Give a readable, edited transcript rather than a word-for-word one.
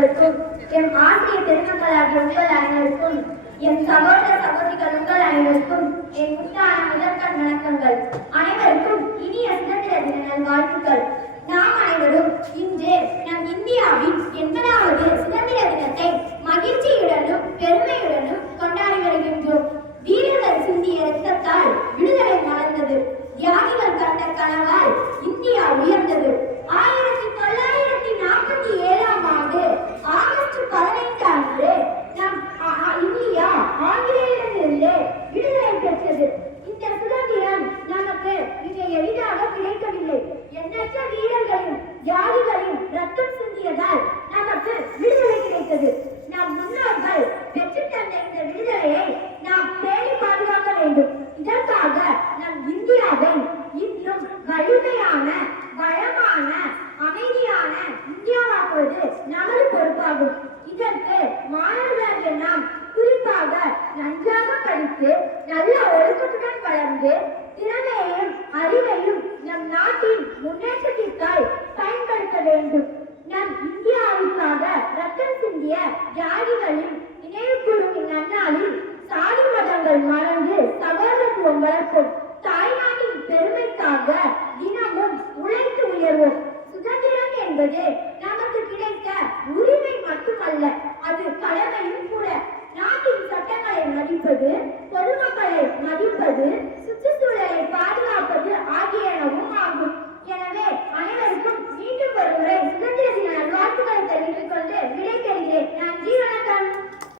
அவர்களுக்கும் எம் ஆசிரிய பெருமக்களாகிய உங்கள் அனைவருக்கும் என் சகோதர சகோதரிகள் உங்கள் அனைவருக்கும் என் முத்தான முதற்கண் வணக்கங்கள். அனைவருக்கும் இனிய சுதந்திர தின நல்வாழ்த்துக்கள். நாம் அனைவரும் இன்று நம் இந்தியாவின் 80வது சுதந்திர தினத்தை மகிழ்ச்சியுடனும் பெருமையுடனும் கொண்டாடி வருகின்றோம். வீரர்கள் சிந்திய இரத்தத்தால் விடுதலை மலர்ந்தது. தியாகிகள் கண்ட கனவால் இந்தியா உயர்ந்தது. 1947ஆம் ஆண்டு ஆகஸ்ட் 15 அன்று நம் இந்தியா ஆங்கிலேயரிடமிருந்து விடுதலை பெற்றது. இந்த சுதந்திரம் நமக்கு மிக எளிதாக கிடைக்கவில்லை. எண்ணற்ற வீரர்களையும் தியாகிகளையும் ரத்தம் சிந்தியதால் நமக்கு விடுதலை கிடைத்தது. நம் முன்னோர்கள் பெற்று தந்த இந்த விடுதலையை நாம் பேணி பாதுகாக்க வேண்டும். இதற்காக நம் இந்தியாவை இன்னும் வலிமையான, வளமான, அமைதியான இந்தியாவாக்குவது நமது பொறுப்பாகும். இதற்கு மாணவர்களாகிய நாம் குறிப்பாக நன்றாக படித்து நல்ல ஒழுக்கத்துடன் வளர்ந்து திறமையையும் அறிவையும் நம் நாட்டின் முன்னேற்ற